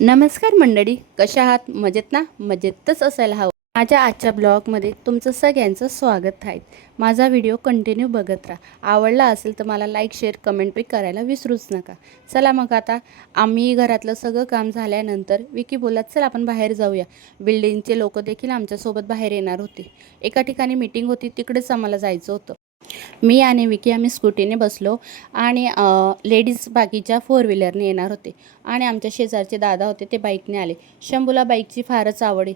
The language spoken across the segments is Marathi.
नमस्कार मंडळी, कशा आहात? मजेत ना? मजेतच असायला हवं. माझ्या आजच्या ब्लॉगमध्ये तुमचं सगळ्यांचं स्वागत आहे. माझा व्हिडिओ कंटिन्यू बघत राहा. आवडला असेल तर मला लाईक, शेअर, कमेंट पण करायला विसरूच नका. चला मग आता आम्ही घरातलं सगळं काम झाल्यानंतर विकी बोलत, चल आपण बाहेर जाऊया. बिल्डिंगचे लोक देखील आमच्यासोबत बाहेर येणार होते. एका ठिकाणी मीटिंग होती, तिकडेच आम्हाला जायचं होतं. मी आणि विकी आम्ही स्कूटीने बसलो आणि लेडीज बाकीच्या फोर व्हीलरने येणार होते आणि आमच्या शेजारचे दादा होते, ते बाईकने आले. शंभूला बाईकची फारच आवड आहे,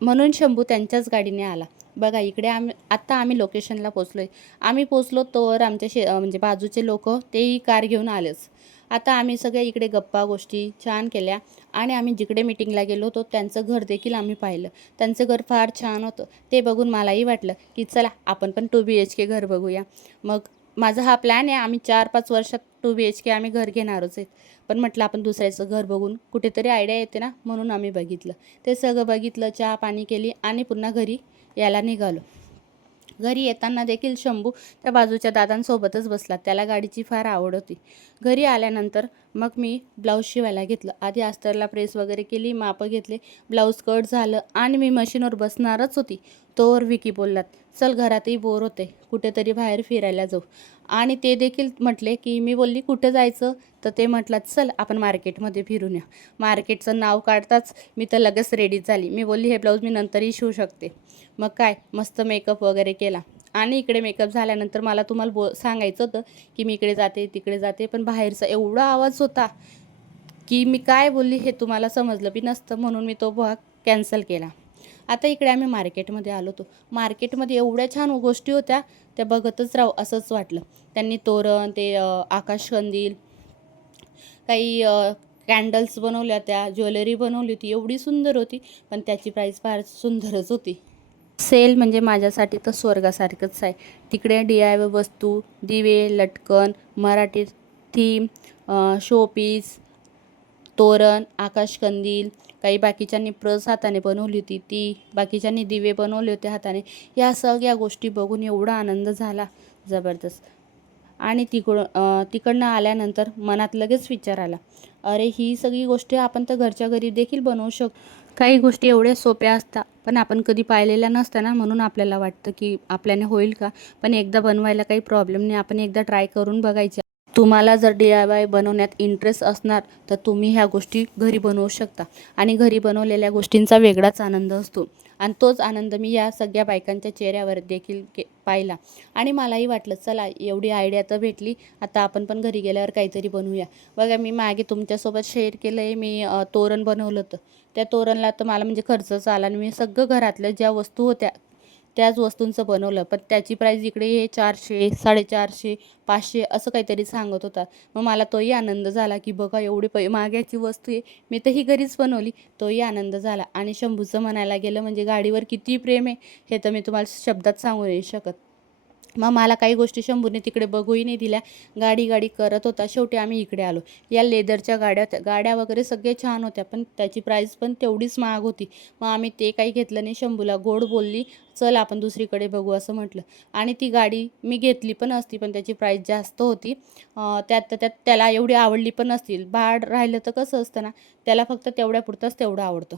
म्हणून शंभू त्यांच्याच गाडीने आला. बघा इकडे आम्ही लोकेशनला पोचलो आहे. आम्ही पोचलो तोवर आमच्या म्हणजे बाजूचे लोक तेही कार घेऊन आलेच. आता आम्ही सगळे इकडे गप्पा गोष्टी छान केल्या आणि आम्ही जिकडे मीटिंगला गेलो होतो त्यांचं घर देखील आम्ही पाहिलं. त्यांचं घर फार छान होतं. ते बघून मलाही वाटलं की चला आपण पण 2 BHK घर बघूया. मग माझा हा प्लॅन आहे, आम्ही 4-5 वर्षात 2 BHK आम्ही घर घेणारच आहेत. पण म्हटलं आपण दुसऱ्याचं घर बघून कुठेतरी आयडिया येते ना, म्हणून आम्ही बघितलं. ते सगळं बघितलं, चहा पाणी केली आणि पुन्हा घरी यायला निघालो. घरी येताना देखील शंभू त्या बाजूच्या दादांसोबतच बसला. त्याला गाडीची फार आवड होती. घरी आल्यानंतर मग मी ब्लाऊज शिवायला घेतलं. आधी अस्तरला प्रेस वगैरे केली, मापं घेतले, ब्लाऊज कट झालं आणि मी मशीनवर बसणारच होती. तोवर विकी बोललात, चल घरातही बोर होते, कुठेतरी बाहेर फिरायला जाऊ. आणि ते देखील म्हटले की मी बोलली कुठं जायचं, तर ते म्हटलात चल आपण मार्केटमध्ये फिरून या. मार्केटचं नाव काढताच मी तर लगेच रेडीच झाली. मी बोलली हे ब्लाऊज मी नंतरही शिवू शकते. मग काय मस्त मेकअप वगैरे केला आणि इकडे मेकअप झाल्यानंतर मला तुम्हाला सांगायचं होतं की मी इकडे जाते तिकडे जाते, पण बाहेरचा एवढा आवाज होता की मी काय बोलली हे तुम्हाला समजलं बी नसतं, म्हणून मी तो भाग कॅन्सल केला. आता इकडे आम्ही मार्केटमध्ये आलो होतो. मार्केटमध्ये एवढ्या छान गोष्टी होत्या, त्या बघतच राहू असंच वाटलं. त्यांनी तोरण, ते आकाशकंदील, काही कॅन्डल्स बनवल्या, त्या ज्वेलरी बनवली होती, एवढी सुंदर होती. पण त्याची प्राईस फार सुंदरच होती. सेल म्हणजे माझ्यासाठी तर स्वर्गासारखंच आहे. तिकडे DIY वस्तू, दिवे, लटकन, मराठी थीम, शोपीस, तोरण, आकाशकंदील, काही बाकीच्यांनी प्रस हाताने बनवली होती ती, बाकीच्यांनी दिवे बनवले होते हाताने. या सगळ्या गोष्टी बघून एवढा आनंद झाला, जबरदस्त. आणि तिकडनं आल्यानंतर मनात लगेच विचार आला, अरे ही सगळी गोष्टी आपण तर घरच्या घरी देखील बनवू शकतो. काही गोष्टी एवढ्या सोप्या असतात पण आपण कधी पाहिलेल्या नसतं ना, म्हणून आपल्याला वाटतं की आपल्याने होईल का. पण एकदा बनवायला काही प्रॉब्लेम नाही, आपण एकदा ट्राय करून बघायचे. तुम्हाला जर DIY बनवण्यात इंटरेस्ट असणार तर तुम्ही ह्या गोष्टी घरी बनवू शकता आणि घरी बनवलेल्या गोष्टींचा वेगळाच आनंद असतो. आणि तोच आनंद मी या सगळ्या बायकांच्या चेहऱ्यावर देखील पाहिला आणि मलाही वाटलं चला एवढी आयडिया तर भेटली, आता आपण पण घरी गेल्यावर काहीतरी बनवूया. बघा मी मागे तुमच्यासोबत शेअर केलं आहे, मी तोरण बनवलं होतं. त्या तोरणला तर मला म्हणजे खर्चच आला आणि मी सगळं घरातल्या ज्या वस्तू होत्या त्याच वस्तूंचं बनवलं. पण त्याची प्राईस इकडे हे 400, 450, 500 असं काहीतरी सांगत होता. मग मला तोही आनंद झाला की बघा एवढी महागाची वस्तू आहे, मी तर ही घरीच बनवली. तोही आनंद झाला. आणि शंभूचं म्हणायला गेलं म्हणजे गाडीवर किती प्रेम आहे हे तर मी तुम्हाला शब्दात सांगू नाही शकत. मग मला काही गोष्टी शंभूने तिकडे बघूही नाही दिल्या, गाडी करत होता. शेवटी आम्ही इकडे आलो. या लेदरच्या गाड्या होत्या, गाड्या वगैरे सगळे छान होत्या, पण त्याची प्राईस पण तेवढीच महाग होती. मग आम्ही ते काही घेतलं नाही. शंभूला गोड बोलली, चल आपण दुसरीकडे बघू असं म्हटलं. आणि ती गाडी मी घेतली पण असती, पण त्याची प्राईस जास्त होती. त्यात त्याला एवढी आवडली पण नसतील. भाड राहिलं तर कसं असतं ना, त्याला फक्त तेवढ्यापुरतंच तेवढं आवडतं.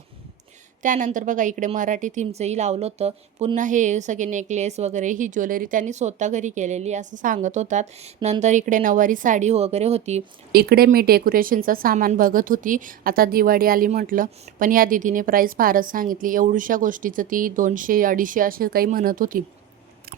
त्यानंतर बघा इकडे मराठी थीमचंही लावलं होतं. पुन्हा हे सगळे नेकलेस वगैरे, ही ज्वेलरी त्यांनी स्वतः घरी केलेली असं सांगत होतात. नंतर इकडे नऊवारी साडी वगैरे होती. इकडे मी डेकोरेशनचं सामान बघत होती. आता दिवाळी आली म्हटलं, पण या दीदीने प्राईस फारच सांगितली. एवढ्याशा गोष्टीचं ती 200-250 असे काही म्हणत होती.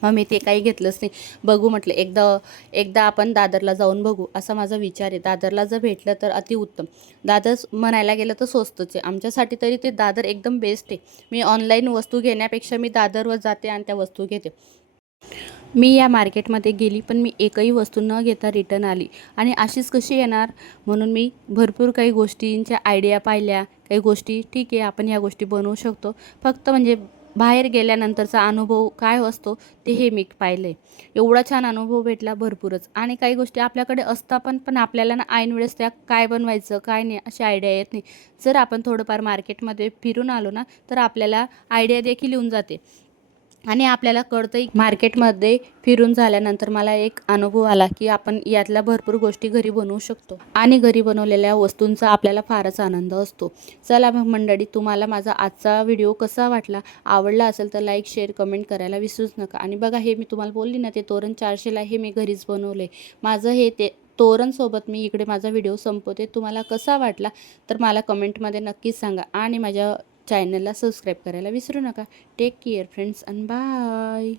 मग मी ते काही घेतलंच नाही. बघू म्हटलं एकदा आपण दादरला जाऊन बघू असा माझा विचार आहे. दादरला जर भेटलं तर अतिउत्तम. दादर म्हणायला गेलं तर स्वस्तच आहे आमच्यासाठी, तरी ते दादर एकदम बेस्ट आहे. मी ऑनलाईन वस्तू घेण्यापेक्षा मी दादरवर जाते आणि त्या वस्तू घेते. मी या मार्केटमध्ये गेली पण मी एकही वस्तू न घेता रिटर्न आली. आणि अशीच कशी येणार, म्हणून मी भरपूर काही गोष्टींच्या आयडिया पाहिल्या. काही गोष्टी ठीक आहे आपण ह्या गोष्टी बनवू शकतो, फक्त म्हणजे बाहेर गेल्यानंतरचा अनुभव काय असतो ते हे मी पाहिलं आहे. एवढा छान अनुभव भेटला भरपूरच. आणि काही गोष्टी आपल्याकडे असतात पण आपल्याला ना ऐन वेळेस त्या काय बनवायचं काय नाही अशी आयडिया येत नाही. जर आपण थोडंफार मार्केटमध्ये फिरून आलो ना तर आपल्याला आयडिया देखील येऊन जाते. आणि आपल्याला कळतंही मार्केटमध्ये फिरून झाल्यानंतर मला एक अनुभव आला की आपण यातल्या भरपूर गोष्टी घरी बनवू शकतो आणि घरी बनवलेल्या वस्तूंचा आपल्याला फारच आनंद असतो. चला मग मंडळी, तुम्हाला माझा आजचा व्हिडिओ कसा वाटला? आवडला असेल तर लाईक शेअर कमेंट करायला विसरूच नका. आणि बघा, हे मी तुम्हाला बोलली ना, ते तोरण 400ला हे मी घरीच बनवले. माझं हे ते तोरणसोबत मी इकडे माझा व्हिडिओ संपवते. तुम्हाला कसा वाटला तर मला कमेंटमध्ये नक्कीच सांगा आणि माझ्या चॅनलला सबस्क्राईब करायला विसरू नका. Take care friends, and bye.